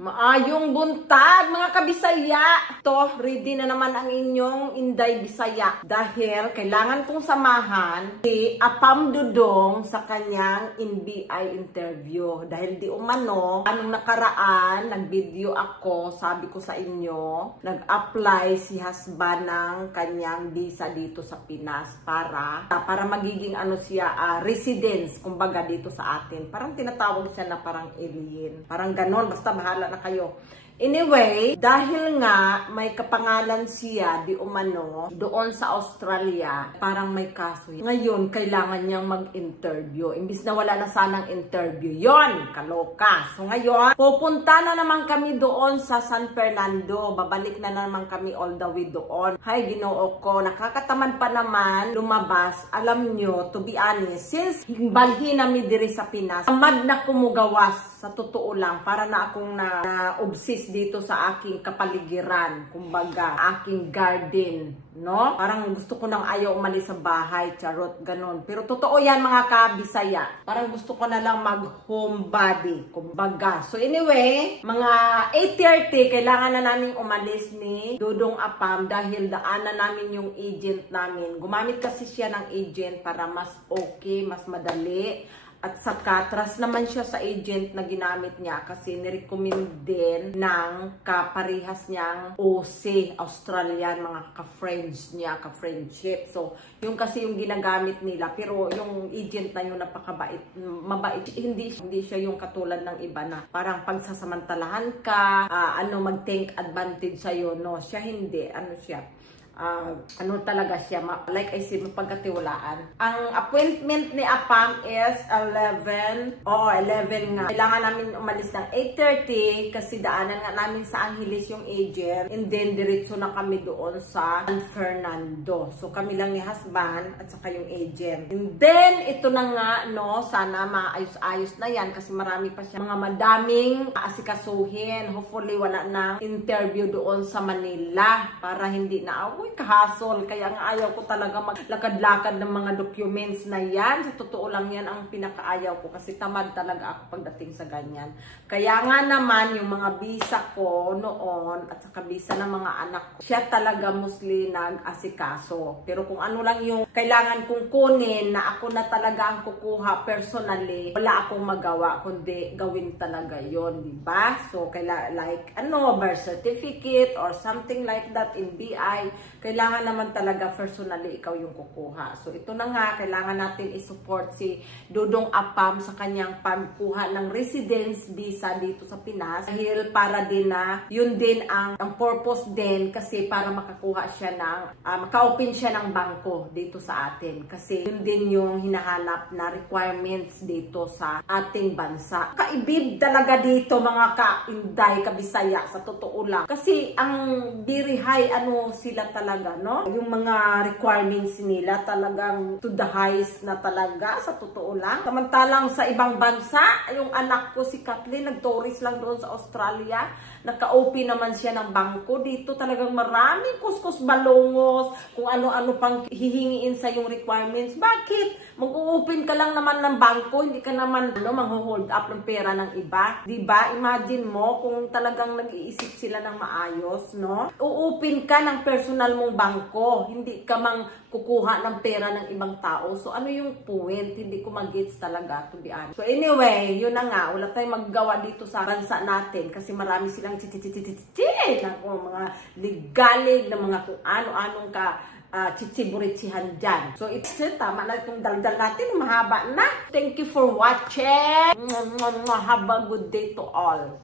Maayong buntag mga kabisaya. To, ready na naman ang inyong Inday Bisaya. Dahil kailangan kong samahan si Apam Dudong sa kanyang NBI interview. Dahil di umano, anong nakaraan, nag-video ako, sabi ko sa inyo, nag-apply si husband ng kanyang visa dito sa Pinas para magiging ano siya, residence, kumbaga dito sa atin. Parang tinatawag siya na parang alien. Parang ganon, basta bahala na kayo. Anyway, dahil nga may kapangalan siya di umano doon sa Australia, parang may kaso. Ngayon, kailangan niyang mag-interview. Imbis na wala na sanang interview. Yon, kaloka. So ngayon, pupunta na naman kami doon sa San Fernando. Babalik na naman kami all the way doon. Hay, Ginoo ko, nakakatamad pa naman lumabas. Alam nyo, to be honest, since balhin nami diri sa Pinas, tamad na kumugawas sa totoo lang, para na akong na-obsess dito sa aking kapaligiran, kumbaga, aking garden, no? Parang gusto ko nang ayaw umalis sa bahay, charot, ganon. Pero totoo yan mga kabisaya. Parang gusto ko na lang mag-homebody, kumbaga. So anyway, mga 8:30, kailangan na namin umalis ni Dudong Apam dahil daanan namin yung agent namin. Gumamit kasi siya ng agent para mas okay, mas madali. At saka, trust naman siya sa agent na ginamit niya kasi nirecommend din ng kaparehas niyang OC, Australian, mga ka-friends niya, ka-friendship. So, yung kasi yung ginagamit nila. Pero yung agent na yun napakabait, mabait. Hindi siya yung katulad ng iba na parang pagsasamantalahan ka, mag-take advantage sa'yo. No, siya hindi. Ano siya? Ano talaga siya, like I said, mapagkatiwalaan. Ang appointment ni Apam is 11 nga. Kailangan namin umalis ng 8:30 kasi daanan nga namin sa Angeles yung agent, and then diretso na kami doon sa San Fernando. So kami lang ni husband at saka yung agent. And then ito na nga, no, sana maayos-ayos na yan kasi marami pa siya mga madaming asikasuhin. Hopefully wala nang interview doon sa Manila para hindi na kahasol. Kaya nga ayaw ko talaga maglakad-lakad ng mga documents na yan. Sa totoo lang yan ang pinakaayaw ko kasi tamad talaga ako pagdating sa ganyan. Kaya nga naman yung mga visa ko noon at saka visa ng mga anak ko, siya talaga mostly nag-asikaso. Pero kung ano lang yung kailangan kong kunin na ako na talaga ang kukuha personally, wala akong magawa kundi gawin talaga yon, diba? So, like, birth certificate or something like that in BI, kailangan naman talaga personally ikaw yung kukuha. So ito na nga, kailangan natin i-support si Dudong Apam sa kanyang pagkuha ng residence visa dito sa Pinas. Dahil para din na, yun din ang purpose din kasi para makakuha siya ng, maka-open siya ng bangko dito sa atin. Kasi yun din yung hinahanap na requirements dito sa ating bansa. Kaibib talaga dito mga ka-Inday, kabisaya, sa totoo lang. Kasi ang very high, sila talaga, no? Yung mga requirements nila talagang to the highest na talaga, sa totoo lang. Samantalang sa ibang bansa, yung anak ko si Kathleen, nag-tourist lang doon sa Australia, naka-open naman siya ng bangko. Dito talagang maraming kuskus balongos, kung ano-ano pang hihingiin sa yung requirements. Bakit? Mag-open ka lang naman ng bangko, hindi ka naman mang-hold up ng pera ng iba. Diba? Imagine mo kung talagang nag-iisip sila ng maayos, no? U-open ka ng personal mong bangko, hindi ka mang kukuha ng pera ng ibang tao. So ano yung point? Hindi ko mag-gets talaga, to be honest. So anyway, yun na nga, wala tayong maggawa dito sa bansa natin kasi marami silang na mga ligalig na mga kung ano-anong chichiburitsihan dyan. So it's it, tama na itong daldal natin, mahaba na. Thank you for watching. Have a good day to all.